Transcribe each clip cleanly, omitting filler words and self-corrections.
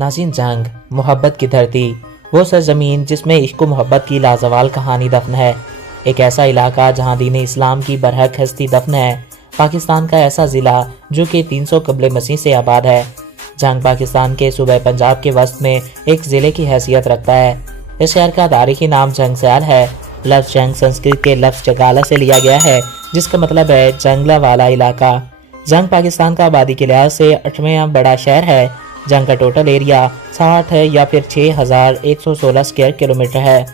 ناظرین، جنگ محبت کی دھرتی، وہ سرزمین جس میں عشق و محبت کی لازوال کہانی دفن ہے، ایک ایسا علاقہ جہاں دین اسلام کی برحق ہستی دفن ہے، پاکستان کا ایسا ضلع جو کہ 300 قبل مسیح سے آباد ہے۔ جنگ پاکستان کے صوبہ پنجاب کے وسط میں ایک ضلع کی حیثیت رکھتا ہے۔ اس شہر کا تاریخی نام جنگ سیال ہے۔ لفظ جنگ سنسکرت کے لفظ جگالا سے لیا گیا ہے، جس کا مطلب ہے جنگلہ والا علاقہ۔ جنگ پاکستان کا آبادی کے لحاظ سے 8واں بڑا شہر ہے۔ جنگ کا ٹوٹل ایریا 60 یا پھر 6116 اسکوائر کلومیٹر ہے۔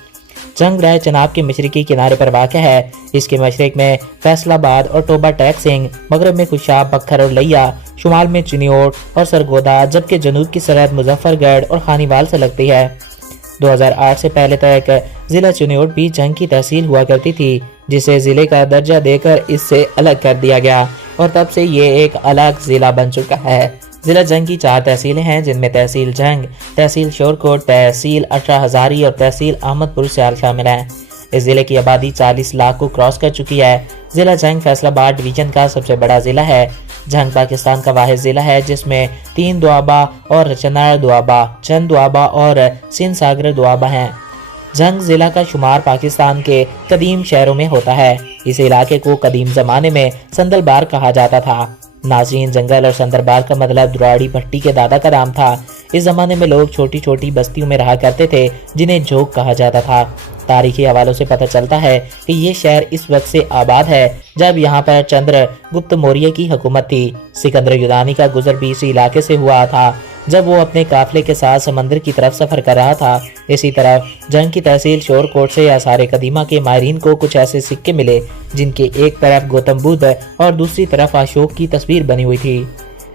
جنگ رائے چناب کے مشرقی کنارے پر واقع ہے۔ اس کے مشرق میں فیصل آباد اور ٹوبہ ٹیک سنگھ، مغرب میں خوشاب، بکھر اور لیا، شمال میں چنیوٹ اور سرگودا، جبکہ جنوب کی سرحد مظفر گڑھ اور خانیوال سے لگتی ہے۔ 2008 سے پہلے تک ضلع چنیوٹ بھی جنگ کی تحصیل ہوا کرتی تھی، جسے ضلع کا درجہ دے کر اس سے الگ کر دیا گیا اور تب سے یہ ایک الگ ضلع بن چکا ہے۔ ضلع جنگ کی 4 تحصیلیں ہیں، جن میں تحصیل جنگ، تحصیل شورکوٹ، تحصیل 18 ہزاری اور تحصیل احمد پور سیال شامل ہیں۔ اس ضلع کی آبادی 40 لاکھ کو کراس کر چکی ہے۔ ضلع جنگ فیصل آباد ڈویژن کا سب سے بڑا ضلع ہے۔ جنگ پاکستان کا واحد ضلع ہے جس میں 3 دوابہ اور چنار دوابہ، چند دوابہ اور سندھ ساگر دوابہ ہیں۔ جنگ ضلع کا شمار پاکستان کے قدیم شہروں میں ہوتا ہے۔ اس علاقے کو قدیم زمانے میں سندل بار کہا جاتا تھا۔ ناظرین، جنگل اور سندل بار کا مطلب دراڑی بھٹی کے دادا کا نام تھا۔ اس زمانے میں لوگ چھوٹی چھوٹی بستیوں میں رہا کرتے تھے جنہیں جھوک کہا جاتا تھا۔ تاریخی حوالوں سے پتہ چلتا ہے کہ یہ شہر اس وقت سے آباد ہے جب یہاں پر چندر گپت موریہ کی حکومت تھی۔ سکندر یونانی کا گزر بھی اسی علاقے سے ہوا تھا جب وہ اپنے قافلے کے ساتھ سمندر کی طرف سفر کر رہا تھا۔ اسی طرح جنگ کی تحصیل شورکوٹ سے آثار قدیمہ کے ماہرین کو کچھ ایسے سکے ملے جن کے ایک طرف گوتم بدھ اور دوسری طرف اشوک کی تصویر بنی ہوئی تھی۔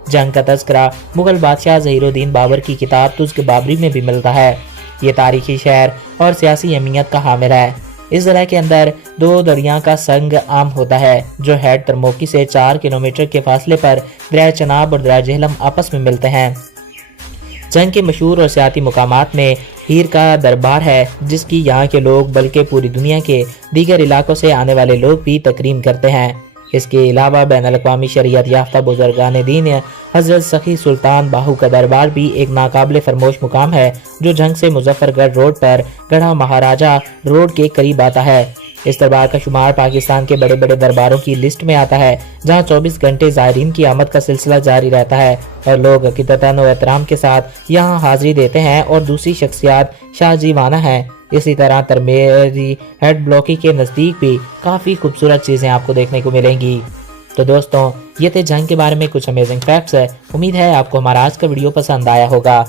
جنگ کا تذکرہ مغل بادشاہ ظہیر الدین بابر کی کتاب تزک بابری میں بھی ملتا ہے۔ یہ تاریخی شہر اور سیاسی اہمیت کا حامل ہے۔ اس ضلع کے اندر 2 دریا کا سنگ عام ہوتا ہے جو ہیڈ ترموکی سے 4 کلومیٹر کے فاصلے پر دریائے چناب اور دریائے جہلم آپس میں ملتے ہیں۔ جنگ کے مشہور اور سیاحتی مقامات میں ہیر کا دربار ہے، جس کی یہاں کے لوگ بلکہ پوری دنیا کے دیگر علاقوں سے آنے والے لوگ بھی تکریم کرتے ہیں۔ اس کے علاوہ بین الاقوامی شریعت یافتہ بزرگان دین حضرت سخی سلطان باہو کا دربار بھی ایک ناقابل فراموش مقام ہے جو جنگ سے مظفر گڑھ روڈ پر گڑھا مہاراجہ روڈ کے قریب آتا ہے۔ اس دربار کا شمار پاکستان کے بڑے بڑے درباروں کی لسٹ میں آتا ہے، جہاں 24 گھنٹے زائرین کی آمد کا سلسلہ جاری رہتا ہے اور لوگ عقیدتاً و احترام کے ساتھ یہاں حاضری دیتے ہیں اور دوسری شخصیات شاہ جیوانہ ہیں۔ اسی طرح ترمیری ہیڈ بلاکی کے نزدیک بھی کافی خوبصورت چیزیں آپ کو دیکھنے کو ملیں گی۔ تو دوستوں، یہ تھے جنگ کے بارے میں کچھ امیزنگ فیکٹس۔ امید ہے آپ کو ہمارا آج کا ویڈیو پسند آیا ہوگا۔